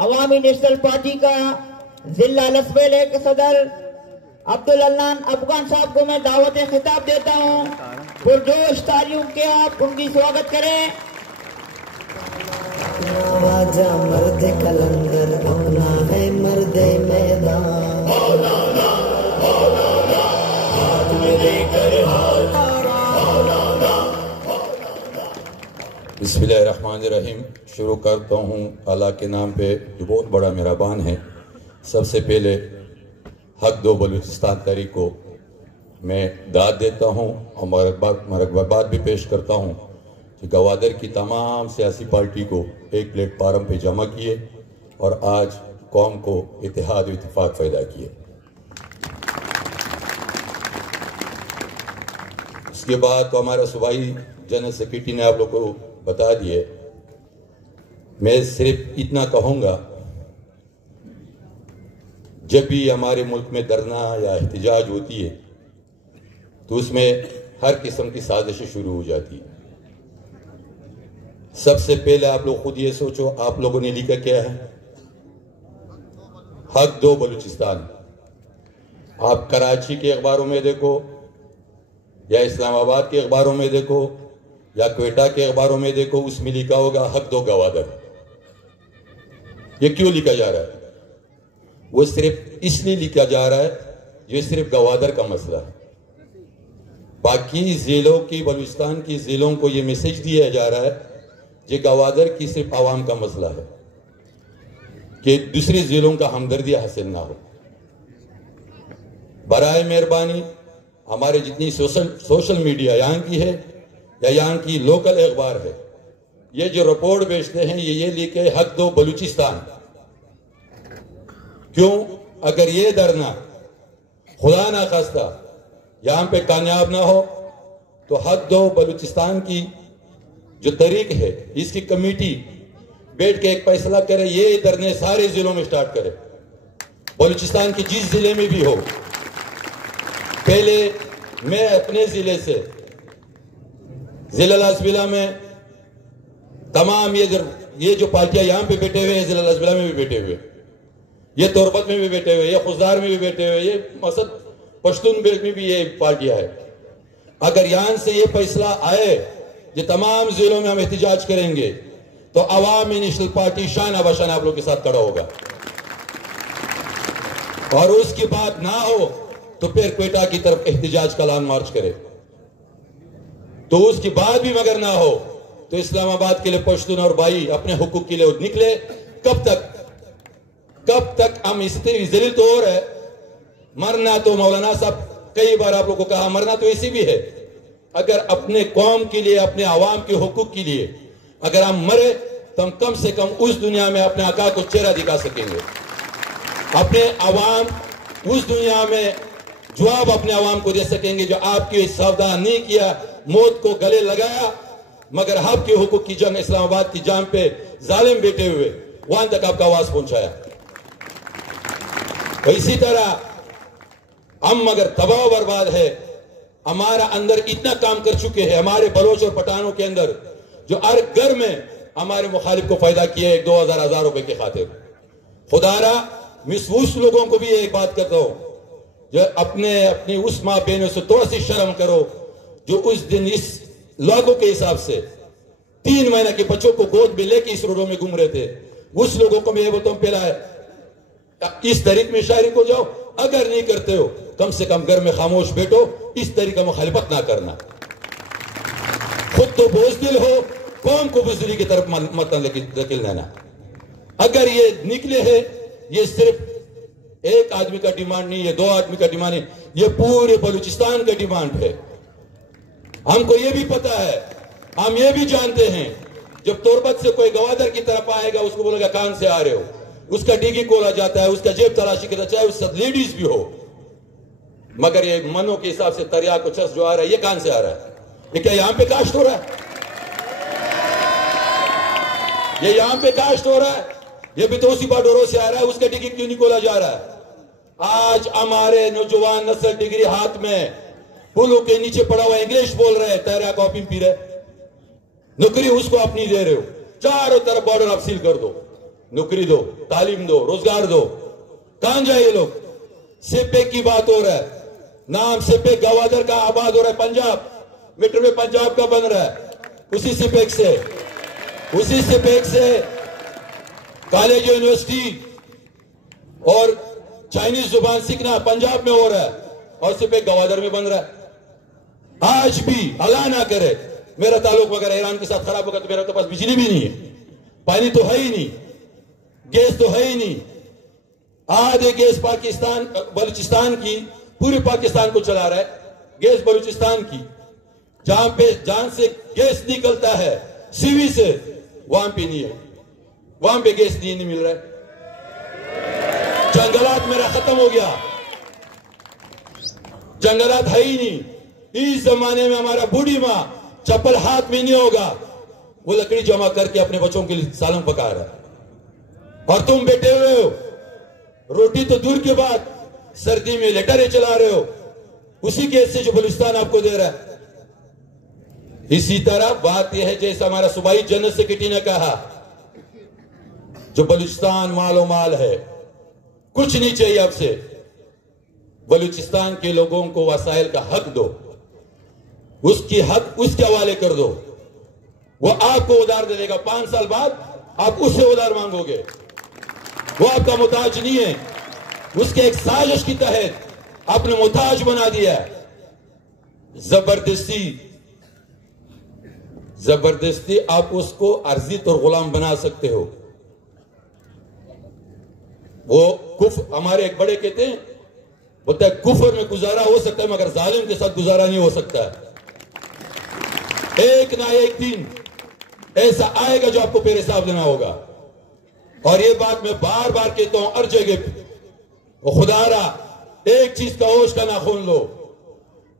अवामी national party का जिला लसबेले के सदर अब्दुल अल्लान अफगान साहब को मैं दावत खिताब देता हूं। पुरजोश तालियों के आप उनकी स्वागत करें। राजा मर्द कलंदर होना है मर्द मैदान। बिस्मिल्लाहिर्रहमानिर्रहीम। शुरू करता हूँ अल्लाह के नाम पे जो बहुत बड़ा मेहरबान है। सबसे पहले हक दो बलूचिस्तान तहरीक को मैं दाद देता हूँ और मुबारकबाद भी पेश करता हूँ कि गवादर की तमाम सियासी पार्टी को एक प्लेटफार्म पे जमा किए और आज कौम को इत्तेहाद और इत्तेफाक पैदा किए। उसके बाद तो हमारा सूबाई जनरल सेक्रेटरी ने आप लोग को बता दिए। मैं सिर्फ इतना कहूँगा, जब भी हमारे मुल्क में धरना या एहतजाज होती है तो उसमें हर किस्म की साजिशें शुरू हो जाती है। सबसे पहले आप लोग खुद ये सोचो, आप लोगों ने लिखा क्या है? हक दो बलूचिस्तान। आप कराची के अखबारों में देखो या इस्लामाबाद के अखबारों में देखो या क्वेटा के अखबारों में देखो, उसमें लिखा होगा हक दो गवादर। ये क्यों लिखा जा रहा है? वो सिर्फ इसलिए लिखा जा रहा है, ये सिर्फ गवादर का मसला है। बाकी जिलों की, बलूचिस्तान की जिलों को ये मैसेज दिया जा रहा है ये गवादर की सिर्फ आवाम का मसला है कि दूसरे जिलों का हमदर्दी हासिल ना हो। बराए मेहरबानी हमारे जितनी सोशल मीडिया यहाँ की है या यहाँ की लोकल अखबार है, ये जो रिपोर्ट भेजते हैं ये लिखे हक दो बलूचिस्तान। क्यों? अगर ये धरना खुदा ना खास्ता यहाँ पे कामयाब ना हो तो हक दो बलूचिस्तान की जो तरीक है, इसकी कमेटी बैठ के एक फैसला करे, ये धरने सारे जिलों में स्टार्ट करे, बलूचिस्तान के जिस जिले में भी हो। पहले मैं अपने जिले से जिला लासबिला में तमाम ये जो पार्टियां यहां पे बैठे हुए हैं, जिला लासबिला में भी बैठे हुए, ये तोरबत में भी बैठे हुए, ये खुजदार में भी बैठे हुए, ये मसद पश्तून बेल्ट में भी ये पार्टियां है। अगर यहां से ये फैसला आए ये तमाम जिलों में हम एहतजाज करेंगे तो अवामी नेशनल पार्टी शान बशान आप लोग के साथ खड़ा होगा। और उसकी बात ना हो तो फिर क्वेटा की तरफ एहतजाज का लॉन्ग मार्च करे। तो उसकी बात भी मगर ना हो तो इस्लामाबाद के लिए पश्तून और भाई अपने हुकूक के लिए निकले। कब तक हम इससे जलील तो हो रहे। मरना तो मौलाना साहब कई बार आप लोगों को कहा, मरना तो इसी भी है। अगर अपने कौम के लिए, अपने आवाम के हुकूक के लिए अगर हम मरे तो हम कम से कम उस दुनिया में अपने आका को चेहरा दिखा सकेंगे। अपने आवाम उस दुनिया में जवाब अपने आवाम को दे सकेंगे जो आपके सावधान नहीं किया, मौत को गले लगाया, मगर आपके हुकूक की जंग इस्लामाबाद की जाम पे जालिम बैठे हुए वहां तक आपका आवाज पहुंचाया। इसी तरह हम मगर तबाह बर्बाद है, हमारा अंदर इतना काम कर चुके हैं, हमारे बलोच और पठानों के अंदर जो हर घर में हमारे मुखालिफ को फायदा किए 1,000-2,000 रुपए की खातिर। खुदारा मैं उस लोगों को भी एक बात करता हूं जो अपनी उस माँ बहनों से थोड़ा सी शर्म करो जो उस दिन इस लोगों के हिसाब से 3 महीने के बच्चों को गोद में लेके इस रोडों में घूम रहे थे। उस लोगों को मैं ये बोलता हूं पहला इस तरीके में शायरी को जाओ, अगर नहीं करते हो कम से कम घर में खामोश बैठो, इस तरीका मुखालिफत ना करना। खुद तो बोझदिल हो, कौम को बुजुर्गी की तरफ मत धकेल देना। अगर ये निकले है, ये सिर्फ एक आदमी का डिमांड नहीं है, 2 आदमी का डिमांड नहीं, ये पूरे बलूचिस्तान का डिमांड है। हमको ये भी पता है, हम ये भी जानते हैं जब तोरबत से कोई गवादर की तरफ आएगा उसको बोलेगा कहां से आ रहे हो, उसका डिगी खोला जाता है, उसका जेब तलाशी करता, चाहे उसके साथ लेडीज भी हो। मगर ये मनों के हिसाब से तरिया को चस जो आ रहा है ये कहां से आ रहा है? ये क्या यहां पे काश्त हो रहा है? ये यहां पे काश्त हो रहा है? ये भी तो उसी बाडोरों से आ रहा है, उसका डिग्री क्यों नहीं खोला जा रहा है? आज हमारे नौजवान नस्ल डिग्री हाथ में पुलों के नीचे पड़ा हुआ इंग्लिश बोल रहे हैं, तेरा कॉपी पी रहे, नौकरी उसको अपनी दे रहे हो, चारों तरफ बॉर्डर आप सील कर दो। नौकरी दो, तालीम दो, रोजगार दो। कहां जाए ये लोग? सिपेक की बात हो रहा है, नाम सिपेक गवादर का आबाद हो रहा है, पंजाब मीटर में पंजाब का बन रहा है। उसी सिपेक से कॉलेज यूनिवर्सिटी और चाइनीज जुबान सीखना पंजाब में हो रहा है और सिपेक गवादर में बन रहा है। आज भी अल्लाह ना करे मेरा ताल्लुक मगर ईरान के साथ खराब होगा तो मेरे तो पास बिजली भी नहीं है, पानी तो है ही नहीं, गैस तो है ही नहीं। आधे गैस पाकिस्तान बलूचिस्तान की, पूरे पाकिस्तान को चला रहा है गैस बलूचिस्तान की। जहां से गैस निकलता है सीवी से, वहां पे नहीं है, वहां पे गैस नहीं मिल रहा है। जंगलात मेरा खत्म हो गया, जंगलात है ही नहीं। इस जमाने में हमारा बूढ़ी मां चप्पल हाथ में नहीं होगा, वो लकड़ी जमा करके अपने बच्चों के लिए सालन पका रहा है और तुम बैठे हुए हो, रोटी तो दूर के बाद सर्दी में लेटरे चला रहे हो उसी गैस से जो बलूचिस्तान आपको दे रहा है। इसी तरह बात यह है जैसे हमारा सूबाई जनरल सेक्रेटरी ने कहा, जो बलूचिस्तान मालो माल है, कुछ नहीं चाहिए आपसे, बलूचिस्तान के लोगों को वसाइल का हक दो, उसकी हक उसके हवाले कर दो, वो आपको उधार दे देगा। 5 साल बाद आप उससे उधार मांगोगे, वो आपका मुताज नहीं है, उसके एक साजिश की तहत आपने मुताज बना दिया है। जबरदस्ती आप उसको अर्जी तो गुलाम बना सकते हो। वो हमारे एक बड़े कहते हैं, बोलता है कुफर में गुजारा हो सकता है मगर जालिम के साथ गुजारा नहीं हो सकता है। एक ना एक दिन ऐसा आएगा जो आपको फिर हिसाब देना होगा। और ये बात मैं बार बार कहता हूं हर जगह, खुदारा एक चीज का होश का नाखून लो,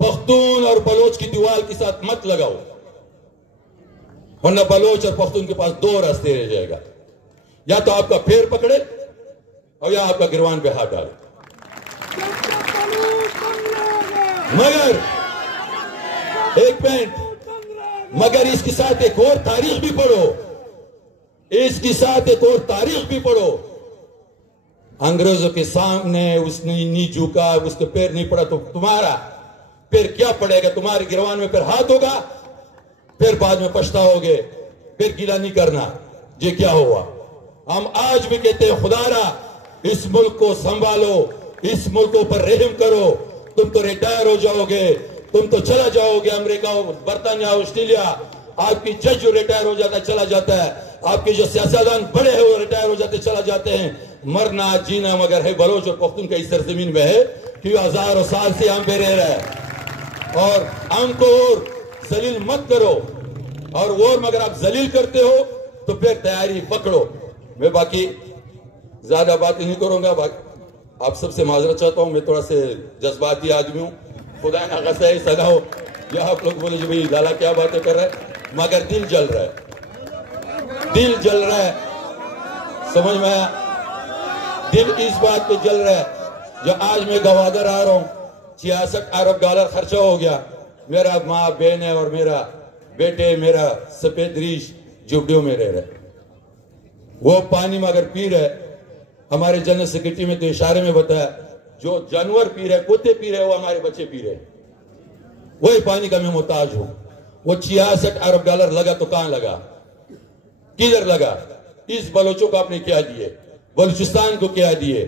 पख्तून और बलोच की दीवार के साथ मत लगाओ, वरना बलोच और पख्तून के पास 2 रास्ते रह जाएगा, या तो आपका पैर पकड़े और या आपका गिरवान पे हाथ डाले। मगर एक मिनट, मगर इसके साथ एक और तारीख भी पढ़ो, इसके साथ एक और तारीख भी पढ़ो। अंग्रेजों के सामने उसने नहीं झुका, उसके पैर नहीं पड़ा, तो तुम्हारा पैर क्या पड़ेगा? तुम्हारे गिरवान में फिर हाथ होगा, फिर बाद में पछताओगे, फिर गिला नहीं करना ये क्या हुआ। हम आज भी कहते हैं खुदारा इस मुल्क को संभालो, इस मुल्क पर रहम करो। तुम तो रिटायर हो जाओगे, तुम तो चला जाओगे अमेरिका, बर्तानिया, ऑस्ट्रेलिया। आपकी जज जो रिटायर हो जाता है चला जाता है, आपके जो सियासतदान बड़े हैं वो रिटायर हो जाते चला जाते हैं। मरना जीना मगर है बलोच और पख्तून का इस सरजमीन में है कि हजारों साल से हम पे रह रहे हैं। और हमको और जलील मत करो, और वो मगर आप जलील करते हो तो फिर तैयारी पकड़ो। मैं बाकी ज्यादा बात नहीं करूंगा, आप सबसे माजरत चाहता हूं, मैं थोड़ा से जज्बाती आदमी हूं, खुदा ना गसा है सदा हो, या आप लोग बोले भाई लाला क्या बातें कर रहा है, मगर दिल जल रहा है, दिल जल रहा है, समझ में आया? दिल इस बात पे जल रहा है जो आज मैं गवादर आ रहा हूं, 66 अरब डॉलर खर्चा हो गया, मेरा माँ बहन है और मेरा बेटे मेरा सफेद रीश झुग्गियों में रह रहे, वो पानी मगर पी रहे। हमारे जनरल सेक्रेटरी में तो इशारे में बताया, जो जानवर पी रहे, कुत्ते पी रहे, वो हमारे बच्चे पी रहे, वही पानी का मैं मोहताज हूं। वो 66 अरब डॉलर लगा तो कहां लगा, किधर लगा? इस बलोचों को आपने क्या दिए, बलूचिस्तान को क्या दिए?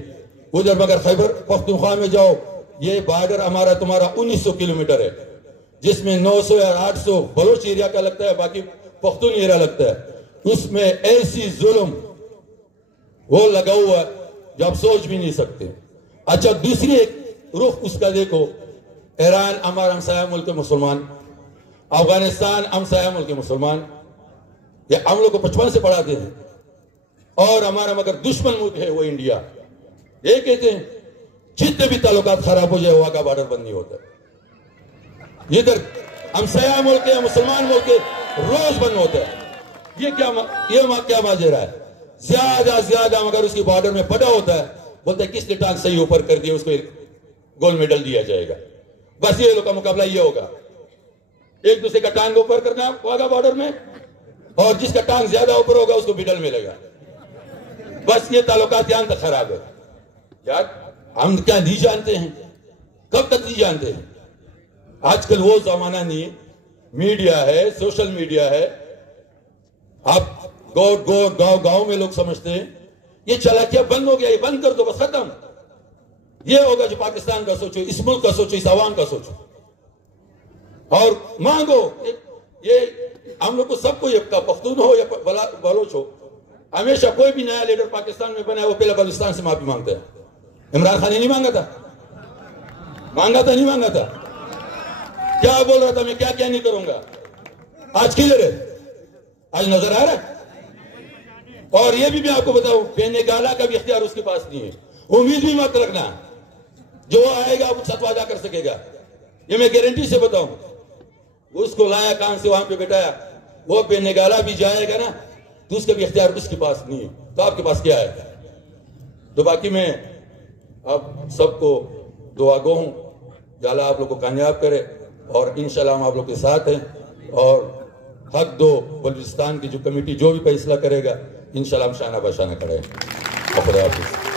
उधर मगर खैबर पख्तूनख्वा में जाओ, ये बॉर्डर हमारा तुम्हारा 1900 किलोमीटर है, जिसमें 900 या 800 बलोच एरिया का लगता है, बाकी पख्तून एरिया लगता है। उसमें ऐसी जुल्म वो लगा हुआ जो आप सोच भी नहीं सकते। अच्छा, दूसरी एक रुख उसका देखो, ईरान हमारा हमसाया मुल्क मुसलमान, अफगानिस्तान हमसाया मुल्क मुसलमान, ये हम लोग को 55 से पढ़ाते हैं, और हमारा मगर दुश्मन मुल्क है वो इंडिया। ये कहते हैं जितने भी ताल्लुकात खराब हो जाए वहां का बॉर्डर बंद नहीं होता। इधर हमसाया मुल्क है, मुसलमान मुल्क है, रोज बंद होता है। ये क्या माजरा है? ज्यादा ज्यादा मगर उसकी बॉर्डर में पड़ा होता है, बोलते हैं किसने टांग सही ऊपर कर दिया उसको गोल्ड मेडल दिया जाएगा। बस ये लोग का मुकाबला ये होगा, एक दूसरे का टांग ऊपर करना वाघा बॉर्डर में, और जिसका टांग ज्यादा ऊपर होगा उसको मेडल मिलेगा। बस ये ताल्लुकात यहाँ तक खराब है यार। हम क्या नहीं जानते हैं, कब तक नहीं जानते हैं? आजकल वो जमाना नहीं है, मीडिया है, सोशल मीडिया है। आप गांव गांव में लोग समझते हैं ये चालाकियां बंद हो गया, ये बंद कर दो, बस खत्म। ये होगा जो पाकिस्तान का सोचो, इस मुल्क का सोचो, इस अवाम का सोचो और मांगो। ये हम लोग को सबको, ये पख्तून हो या बलोच हो, हमेशा कोई भी नया लीडर पाकिस्तान में बना है वो पहले बलूचिस्तान से माफी मांगता है। इमरान खान ने नहीं मांगा था, नहीं मांगा था। क्या बोल रहा था मैं क्या क्या नहीं करूंगा, आज किधर है? आज नजर आ रहा है। और ये भी मैं आपको बताऊं, बेनेगाला का भी इख्तियार उसके पास नहीं है। उम्मीद भी मत रखना जो आएगा वो सत वादा कर सकेगा, ये मैं गारंटी से बताऊं। उसको लाया कान से वहां पे बैठाया, वो बेनेगाला भी जाएगा ना तो उसका भी इख्तियार उसके पास नहीं है, तो आपके पास क्या है? तो बाकी मैं अब सबको दुआ गो हूं, अल्लाह आप लोग को कामयाब करे और इंशाल्लाह हम आप लोग के साथ हैं। और हक दो बलूचिस्तान की जो कमेटी जो भी फैसला करेगा इंशाल्लाह हम शाना बशाना करें। खुदा हाफिज़।